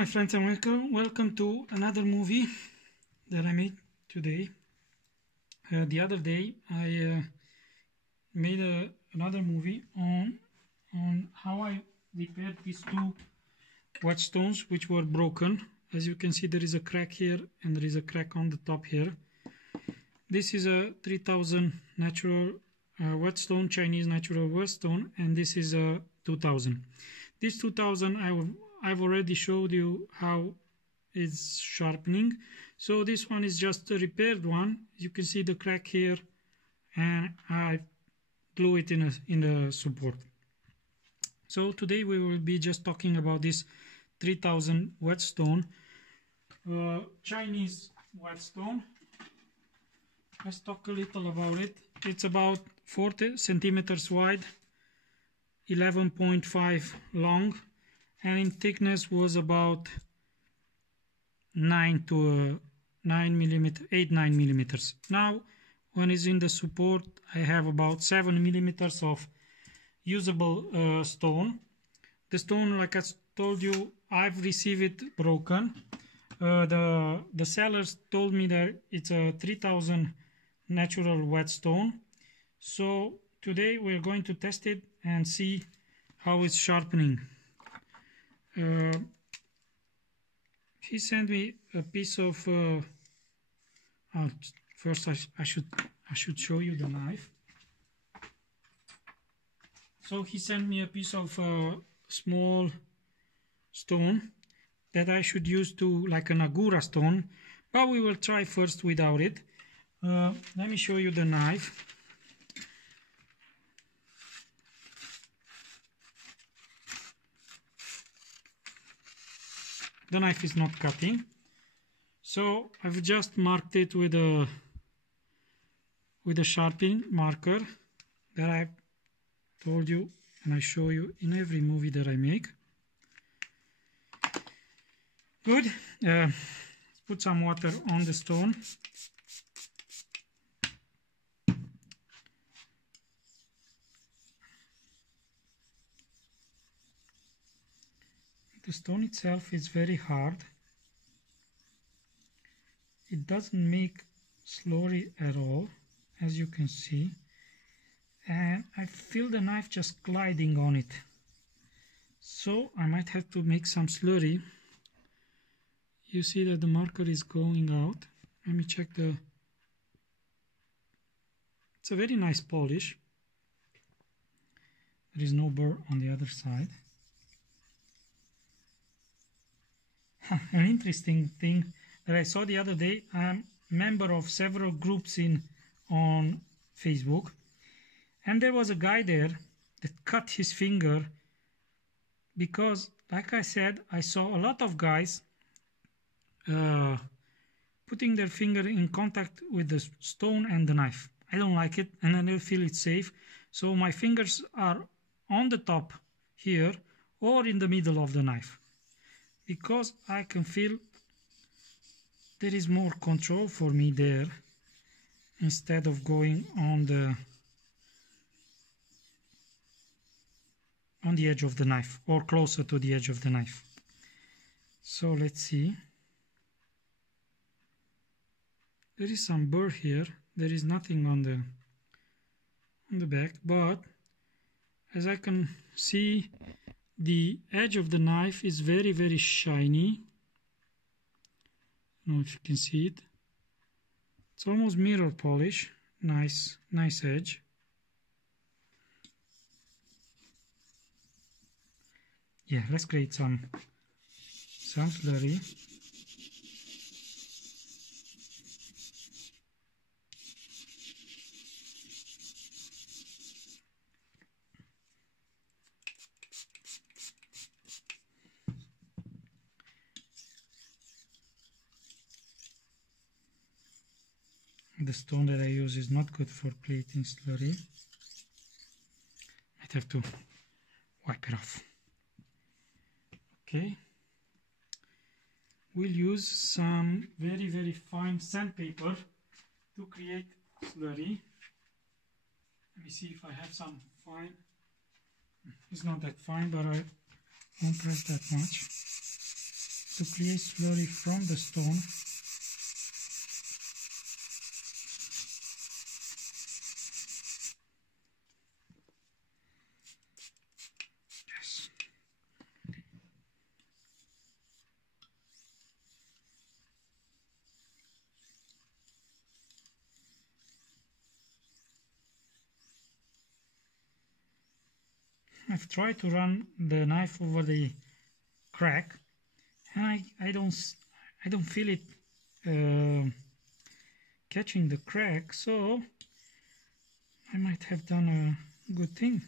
my friends, and welcome to another movie that I made today. The other day I made another movie on how I repaired these two whetstones which were broken. As you can see, there is a crack here and there is a crack on the top here. This is a 3000 natural whetstone, Chinese natural whetstone, and this is a 2000. This 2000 I've already showed you how it's sharpening. So this one is just a repaired one. You can see the crack here, and I glue it in the support. So today we will be just talking about this 3000 whetstone, Chinese whetstone. Let's talk a little about it. It's about 40 centimeters wide, 11.5 long, and in thickness was about 8-9 millimeters. Now when it's in the support, I have about 7 millimeters of usable stone. The stone, like I told you, I've received it broken. The sellers told me that it's a 3000 natural whetstone. So today we're going to test it and see how it's sharpening. He sent me a piece of first I should show you the knife. So he sent me a piece of small stone that I should use to like an agura stone, but we will try first without it. Let me show you the knife. The knife is not cutting, so I've just marked it with a sharpening marker that I've told you and I show you in every movie that I make. Good. Let's put some water on the stone. The stone itself is very hard. It doesn't make slurry at all, as you can see, and I feel the knife just gliding on it. So I might have to make some slurry. You see that the marker is going out. Let me check the... It's a very nice polish. There is no burr on the other side. An interesting thing that I saw the other day, I'm a member of several groups on Facebook, and there was a guy there that cut his finger because, like I said, I saw a lot of guys putting their finger in contact with the stone and the knife. I don't like it, and I don't feel it's safe, so my fingers are on the top here or in the middle of the knife, because I can feel there is more control for me there instead of going on the edge of the knife or closer to the edge of the knife. So let's see. There is some burr here. There is nothing on the back, but as I can see, the edge of the knife is very, very shiny. I don't know if you can see it. It's almost mirror polish. Nice edge. Yeah, let's create some slurry. The stone that I use is not good for creating slurry. I'd have to wipe it off. Okay. We'll use some very, very fine sandpaper to create slurry. Let me see if I have some fine. It's not that fine, but I won't press that much. to create slurry from the stone. Yes. I've tried to run the knife over the crack, and I don't feel it catching the crack, so I might have done a good thing.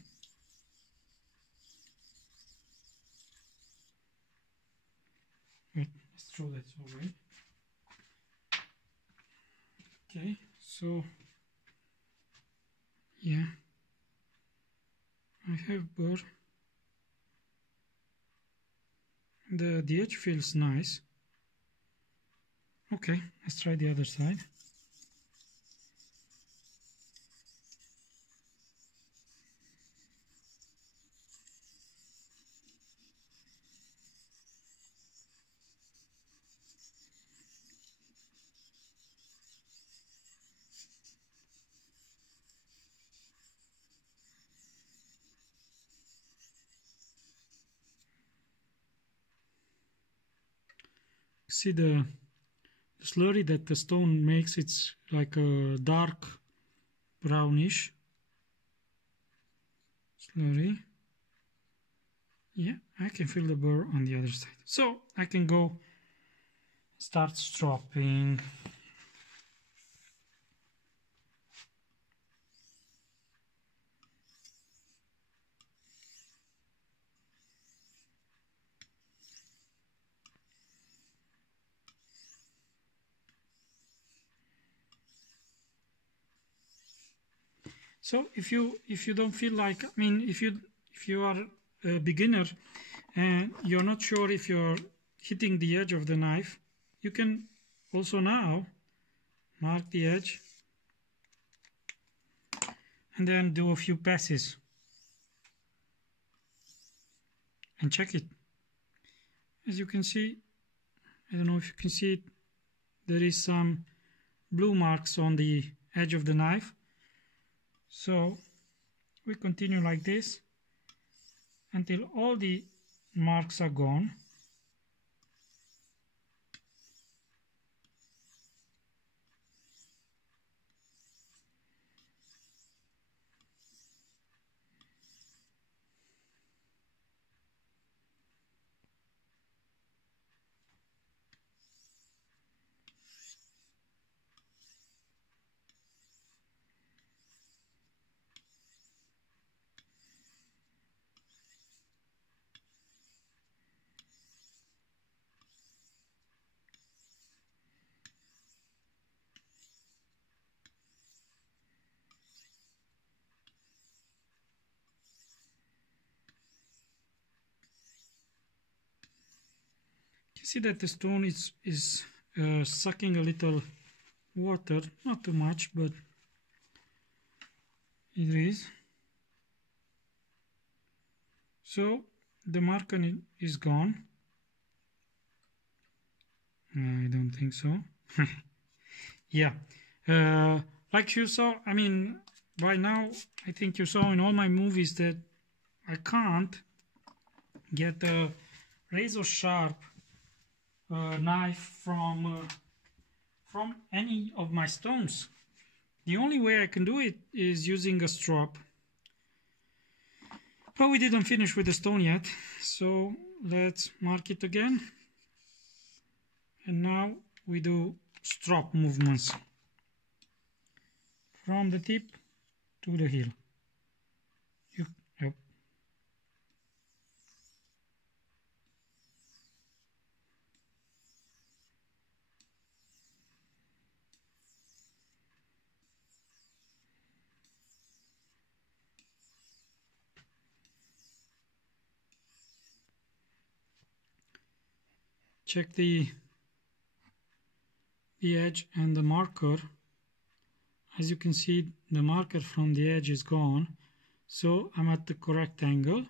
Wait, let's throw that away. Okay, so yeah, I have burr. The edge feels nice. Okay, let's try the other side. See the slurry that the stone makes, it's like a dark brownish slurry. Yeah, I can feel the burr on the other side. So I can go start stropping. So if you don't feel like, I mean, if you are a beginner and you're not sure if you're hitting the edge of the knife, you can also now mark the edge and then do a few passes and check it. As you can see, I don't know if you can see it, there is some blue marks on the edge of the knife. So we continue like this until all the marks are gone. You see that the stone is sucking a little water, not too much, but it is. So the marker is gone. I don't think so. Yeah, like you saw, I mean, by now I think you saw in all my movies that I can't get a razor sharp knife from any of my stones. The only way I can do it is using a strop. But we didn't finish with the stone yet, so let's mark it again. And now we do strop movements from the tip to the heel. Yep. Check the edge and the marker. As you can see, the marker from the edge is gone, so I'm at the correct angle.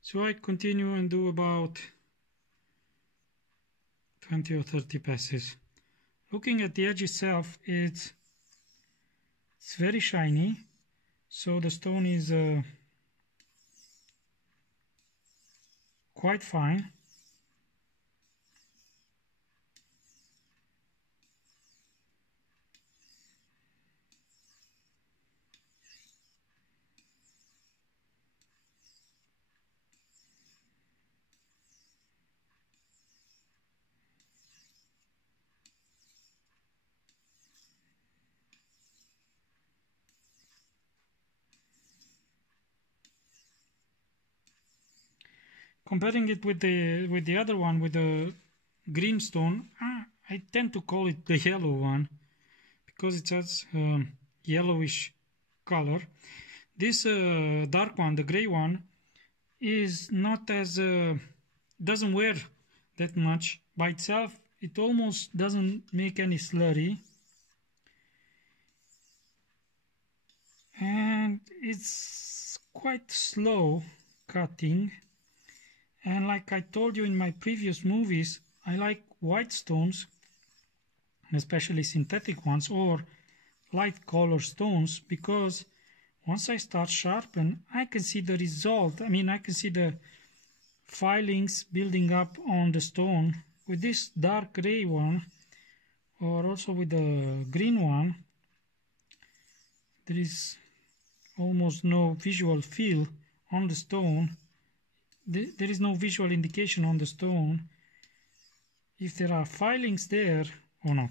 So I continue and do about 20 or 30 passes. Looking at the edge itself, it's very shiny, so the stone is quite fine. Comparing it with the other one, with the green stone, I tend to call it the yellow one because it has yellowish color. This dark one, the gray one, is not as doesn't wear that much by itself. It almost doesn't make any slurry, and it's quite slow cutting. And like I told you in my previous movies, I like white stones, especially synthetic ones or light color stones, because once I start sharpen, I can see the result. I mean, I can see the filings building up on the stone. With this dark gray one, or also with the green one, there is almost no visual feel on the stone. There is no visual indication on the stone if there are filings there or not.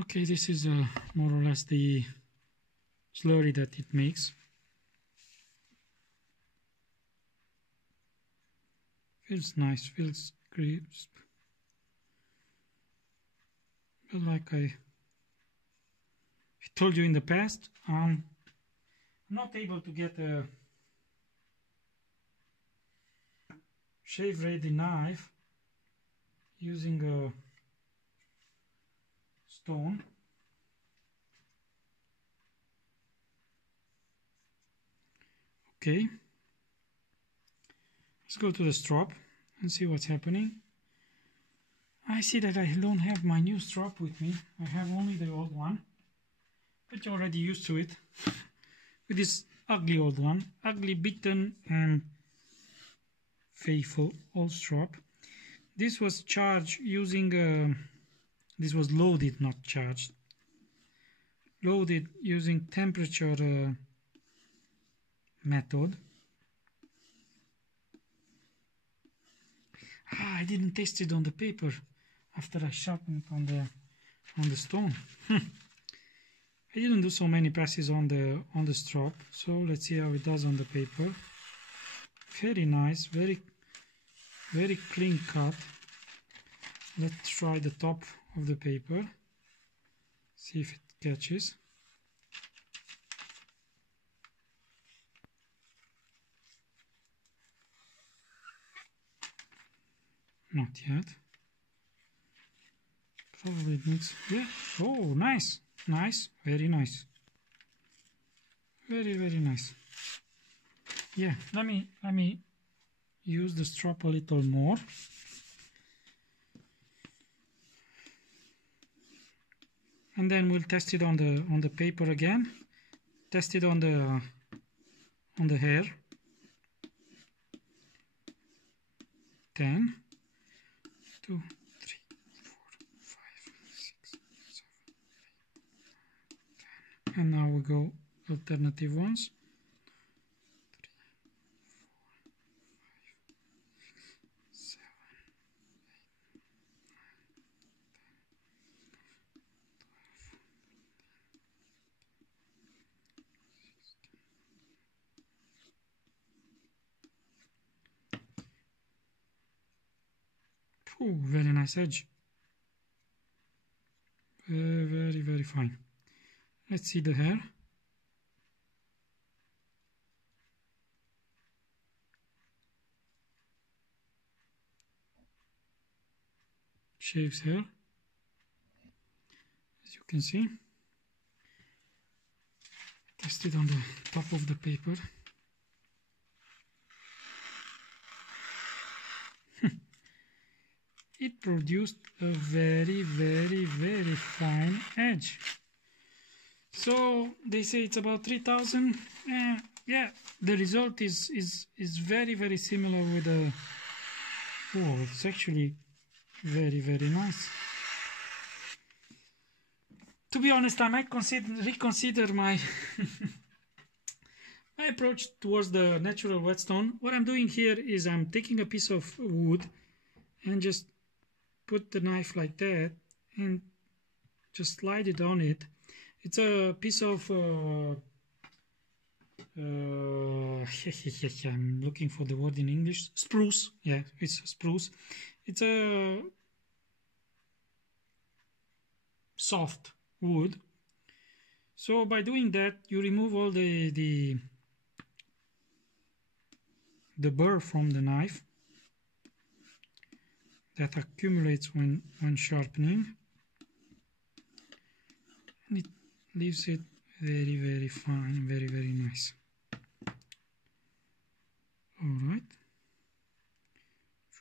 Okay, this is more or less the slurry that it makes. Feels nice, feels crisp. But like I told you in the past, I'm not able to get a shave ready knife using a stone. Okay, let's go to the strop and see what's happening. I see that I don't have my new strop with me. I have only the old one, but you're already used to it with this ugly old one, ugly, beaten and faithful old strop. This was charged using this was loaded, not charged, loaded using temperature method. I didn't test it on the paper after I sharpened it on the stone. I didn't do so many passes on the strop, so let's see how it does on the paper. Very nice, very clean cut. Let's try the top of the paper, see if it catches. Not yet. Probably it needs, yeah. Oh, nice, nice, very nice, very nice. Yeah, let me use the strop a little more. And then we'll test it on the paper again. Test it on the hair. 10, 2, 3, 4, 5, 6, 7, 8, 9, 10. And now we go alternative ones. 3, 4, 5, 6, 7, 8, 9, 10. Oh, very nice edge. Very fine. Let's see the hair. Shaves hair, as you can see. Test it on the top of the paper. it produced a very, very, very fine edge. So they say it's about 3000, and yeah, the result is very, very similar with a, oh, it's actually very, very nice. To be honest, I might reconsider my my approach towards the natural whetstone. What I'm doing here is I'm taking a piece of wood and just put the knife like that and just slide it on it. It's a piece of I'm looking for the word in English. Spruce. Yeah, it's spruce. It's a soft wood. So by doing that, you remove all the burr from the knife that accumulates when sharpening, and it leaves it very, very fine, very, very nice. All right,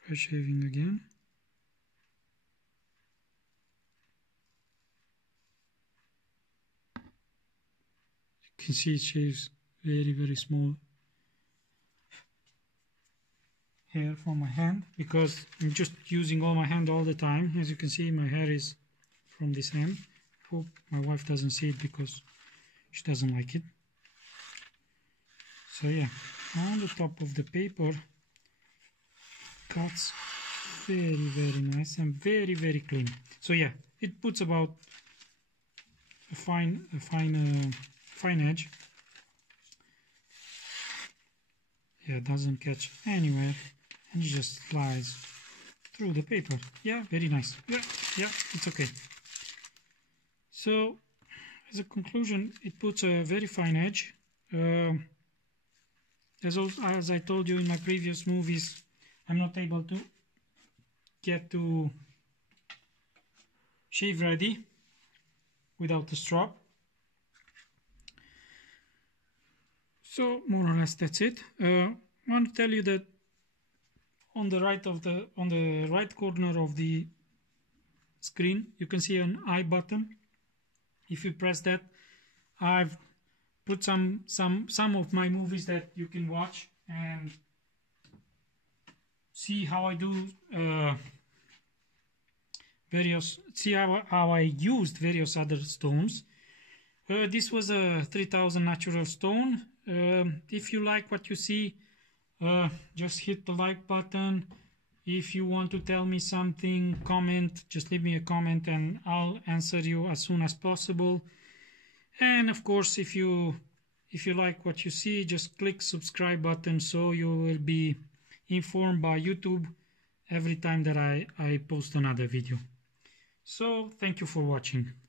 try shaving again. You can see it shaves very, very small hair from my hand, because I'm just using all my hand all the time. As you can see, my hair is from this hand. Hope my wife doesn't see it because she doesn't like it. So yeah, on the top of the paper, cuts very, very nice and very, very clean. So yeah, it puts about a fine edge. Yeah, it doesn't catch anywhere, and it just slides through the paper. Yeah, very nice. Yeah, it's okay. So as a conclusion, it puts a very fine edge. As I told you in my previous movies, I'm not able to get to shave ready without the strap. So more or less that's it. I want to tell you that on the right corner of the screen, you can see an I button. If you press that, I've put some of my movies that you can watch and see how I do how I used various other stones. This was a 3000 natural stone. If you like what you see, just hit the like button. If you want to tell me something, comment, just leave me a comment and I'll answer you as soon as possible. And of course, if you like what you see, just click subscribe button so you will be informed by YouTube every time that I post another video. So thank you for watching.